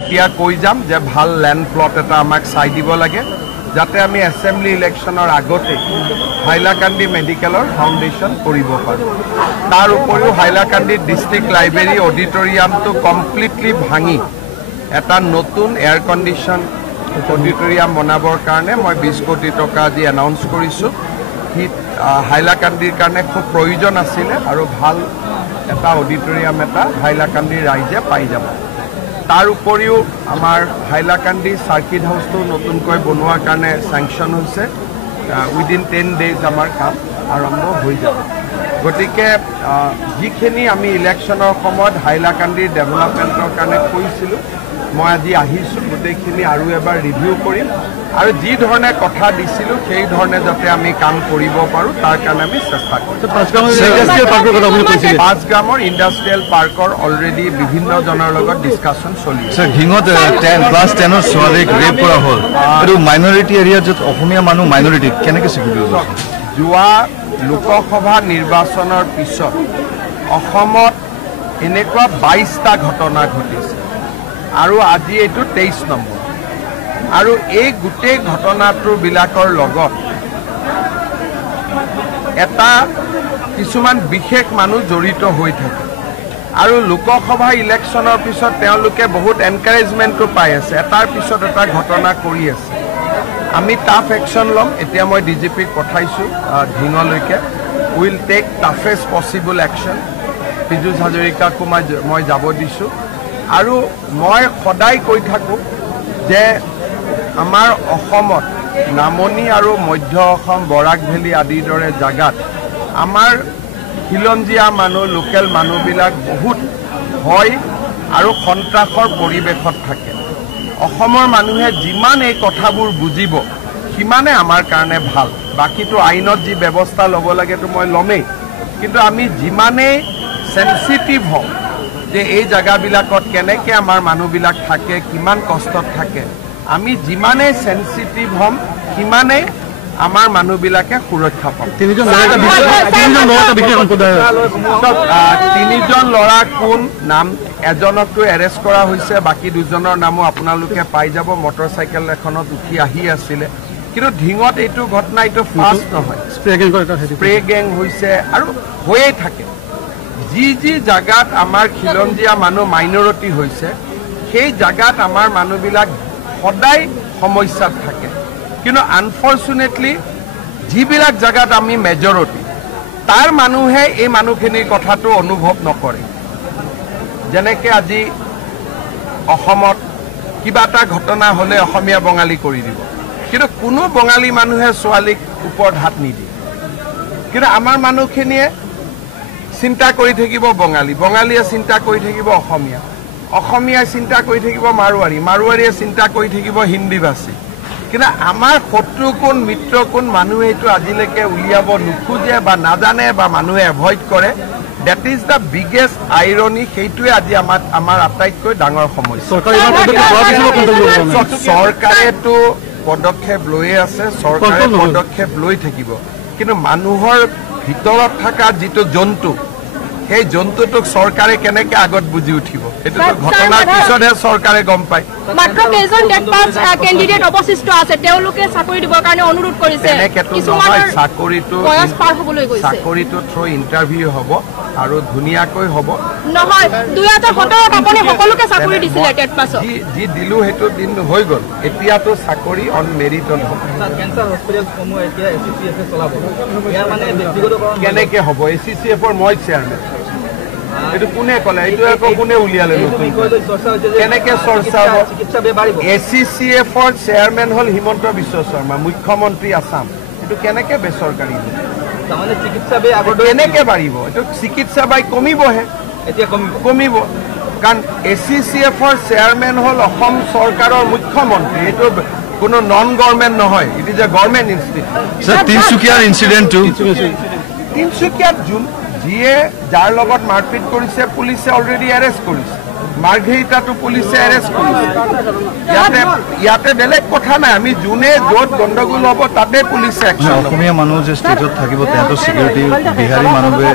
এতিয়া কৈ যাম যে ভাল ল্যান্ড প্লট এটা আমাক চাই দিব লাগে যাতে আমি এসেম্বলি ইলেকশনৰ আগতে হাইলাকান্দি মেডিকেলৰ ফাউণ্ডেশ্যন কৰিব পাৰোঁ। তাৰ উপৰিও হাইলাকান্দি ডিষ্ট্ৰিক্ট লাইব্ৰেৰী অডিটৰিয়ামটো কমপ্লিটলি ভাঙি এটা নতুন এয়াৰ কণ্ডিশ্যন অডিটৰিয়াম বনাবৰ কাৰণে মই 20 কোটি টকা আজি এনাউন্স কৰিছোঁ। সি হাইলাকান্দিৰ কাৰণে খুব প্ৰয়োজন আছিলে আৰু ভাল এটা অডিটৰিয়াম এটা হাইলাকান্দিৰ ৰাইজে পাই যাব। তাৰ উপৰিও আমাৰ হাইলাকান্দি সাৰ্কিট হাউচটো নতুনকৈ বনোৱাৰ কাৰণে চেংচন হৈছে। উইদিন 10 ডেজ আমাৰ কাম আৰম্ভ হৈ যাব। গতিকে যিখিনি আমি ইলেকশ্যনৰ সময়ত হাইলাকান্দিৰ ডেভেলপমেণ্টৰ কাৰণে কৈছিলোঁ মই আজি আহিছোঁ গোটেইখিনি আৰু এবাৰ ৰিভিউ কৰিম আৰু যি ধৰণে কথা দিছিলোঁ সেই ধৰণে যাতে আমি কাম কৰিব পাৰোঁ তাৰ কাৰণে আমি চেষ্টা কৰিম। পাঁচগ্ৰামৰ ইণ্ডাষ্ট্ৰিয়েল পাৰ্কৰ অলৰেডি বিভিন্ন জনৰ লগত ডিছকাশ্যন চলি আছে। ঢিঙত ক্লাছ 10ৰ ছোৱালীক ৰেপ কৰা হ'ল আৰু মাইনৰিটি এৰিয়াত য'ত অসমীয়া মানুহ মাইনৰিটি কেনেকৈ স্বীকৃতি হ'ব? যোৱা লোকসভা নিৰ্বাচনৰ পিছত অসমত এনেকুৱা 22টা ঘটনা ঘটিছে আৰু আজি এইটো 23 নম্বৰ আৰু এই গোটেই ঘটনাটোবিলাকৰ লগত এটা কিছুমান বিশেষ মানুহ জড়িত হৈ থাকে আৰু লোকসভা ইলেকশ্যনৰ পিছত তেওঁলোকে বহুত এনকাৰেজমেণ্টটো পাই আছে, এটাৰ পিছত এটা ঘটনা কৰি আছে। আমি টাফ একশ্যন ল'ম। এতিয়া মই ডিজিপিক পঠাইছোঁ ঢিঙলৈকে। Will take toughest possible action. Piyush হাজৰিকাকো মই যাব দিছোঁ আৰু মই সদায় কৈ থাকোঁ যে আমাৰ অসমত নামনি আৰু মধ্য অসম বৰাক ভেলী আদিৰ দৰে জাগাত আমাৰ খিলঞ্জীয়া মানুহ লোকেল মানুহবিলাক বহুত ভয় আৰু সন্ত্ৰাসৰ পৰিৱেশত থাকে। অসমৰ মানুহে যিমান এই কথাবোৰ বুজিব সিমানে আমাৰ কাৰণে ভাল। বাকীটো আইনত যি ব্যৱস্থা ল'ব লাগেতো মই ল'মেই, কিন্তু আমি যিমানেই সেনচিটিভ হওঁ যে এই জায়গাবিলাকত কেনেকৈ আমাৰ মানুহবিলাক থাকে, কিমান কষ্টত থাকে, আমি যিমানেই সেনচিটিভ হ'ম সিমানেই আমাৰ মানুহবিলাকে সুৰক্ষা পাব। তিনিজন ল'ৰা কোন নাম, এজনকতো এৰেষ্ট কৰা হৈছে, বাকী দুজনৰ নামো আপোনালোকে পাই যাব। মটৰচাইকেল এখনত উঠি আহি আছিলে। কিন্তু ঢিঙত এইটো ঘটনা এইটো ফাৰ্ষ্ট নহয়, স্প্ৰে গেং হৈছে আৰু হৈয়ে থাকে। যি যি জাগাত আমাৰ খিলঞ্জীয়া মানুহ মাইনৰিটি হৈছে সেই জাগাত আমাৰ মানুহবিলাক সদায় সমস্যাত থাকে। কিন্তু আনফৰ্চুনেটলি যিবিলাক জাগাত আমি মেজৰিটি তাৰ মানুহে এই মানুহখিনিৰ কথাটো অনুভৱ নকৰে। যেনেকৈ আজি অসমত কিবা এটা ঘটনা হ'লে অসমীয়া বঙালী কৰি দিব, কিন্তু কোনো বঙালী মানুহে ছোৱালীক ওপৰত হাত নিদিয়ে। কিন্তু আমাৰ মানুহখিনিয়ে চিন্তা কৰি থাকিব বঙালী, বঙালীয়ে চিন্তা কৰি থাকিব অসমীয়া, অসমীয়াই চিন্তা কৰি থাকিব মাৰোৱাৰী, মাৰোৱাৰীয়ে চিন্তা কৰি থাকিব হিন্দীভাষী। কিন্তু আমাৰ শত্ৰু কোন মিত্ৰ কোন মানুহে এইটো আজিলৈকে উলিয়াব নোখোজে বা নাজানে বা মানুহে এভইড কৰে। That is the biggest irony. সেইটোৱে আজি আমাৰ আটাইতকৈ ডাঙৰ সমস্যা। চৰকাৰেতো পদক্ষেপ লৈয়ে আছে, চৰকাৰে পদক্ষেপ লৈ থাকিব, কিন্তু মানুহৰ ভিতৰত থকা যিটো জন্তু সেই জন্তুটোক চৰকাৰে কেনেকৈ আগত বুজি উঠিব সেইটোতো ঘটনাৰ পিছতহে চৰকাৰে গম পায়। মাত্ৰ কেইজন ডেটপাছ কেণ্ডিডেট অৱশিষ্ট আছে, তেওঁলোকে চাকৰি দিবৰ কাৰণে অনুৰোধ কৰিছে। তেনেকেতো নহয়, চাকৰিটো থ্ৰু ইণ্টাৰভিউ হ'ব আৰু ধুনীয়াকৈ হ'ব নহয়। 2017 আপুনি সকলোকে চাকৰি দিছিলে ডেটপাছত, যি দিলো সেইটো দিন হৈ গ'ল। এতিয়াতো চাকৰি অন মেৰিটত হ'ব। কেনেকে হ'ব? ACCFৰ মই চেয়াৰমেন। এইটো কোনে ক'লে? এইটো আকৌ কোনে উলিয়ালে? কেনেকে চৰ্চা হ'ব? ACCFৰ চেয়াৰমেন হ'ল হিমন্ত বিশ্ব শৰ্মা, মুখ্যমন্ত্ৰী আছাম। এইটো কেনেকে বেচৰকাৰী কেনেকে বাঢ়িব? এইটো চিকিৎসা বাই কমিবহে, এতিয়া কমিব। কাৰণ ACCFৰ চেয়াৰমেন হ'ল অসম চৰকাৰৰ মুখ্যমন্ত্ৰী। এইটো কোনো নন গভৰ্ণমেণ্ট নহয়, it is a government institute. তিনিচুকীয়াৰ ইনচিডেণ্টটো তিনিচুকীয়াত যিয়ে যাৰ লগত মাৰপিট কৰিছে পুলিচে অলৰেডি এৰেষ্ট কৰিছে। মাৰ্ঘেৰিটাটো পুলিচে এৰেষ্ট কৰিছে। ইয়াতে বেলেগ কথা নাই। আমি যোনে য'ত গণ্ডগোল হ'ব তাতে পুলিচে একশ্যন। অসমীয়া মানুহ যে ষ্টেজত থাকিব তেহেঁতৰ চিকিউৰিটি বিহাৰী মানুহে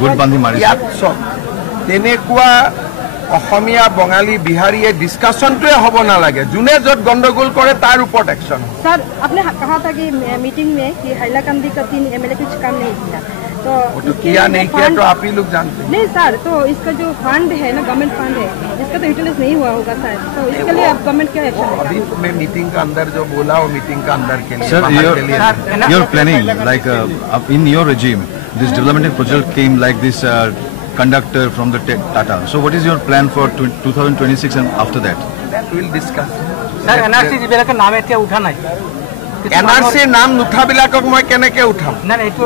গোট বান্ধি মাৰিছে। ইয়াত চব তেনেকুৱা অসমীয়া বঙালী বিহাৰী এই ডিছকাশ্যনটোৱে হ'ব নালাগে যোনে য'ত গণ্ডগোল কৰে তাৰ ওপৰত একশ্যন सर आपने कहा था कि मीटिंग में कि हैलाकंदी का 3 एमएलए कुछ काम नहीं किया तो किया नहीं किया तो आप ही लोग जानते हैं नहीं सर तो इसका जो फंड है ना गवर्नमेंट फंड है इसका तो यूटिलाइज नहीं हुआ होगा सर तो इसके लिए आप गवर्नमेंट क्या एक्शन अभी मैं मीटिंग का अंदर जो बोला वो मीटिंग का अंदर के लिए Sir, बाहर के लिए you're planning like in your regime, this development project came like this conductor from the Tata. So what is your plan for 2026 and after that? that will discuss sir NRC जिबिलके नाम এতিয়া উঠা নাই NRC নাম নুঠাবিলাকক মই কেনেকে উঠাম না না এইটো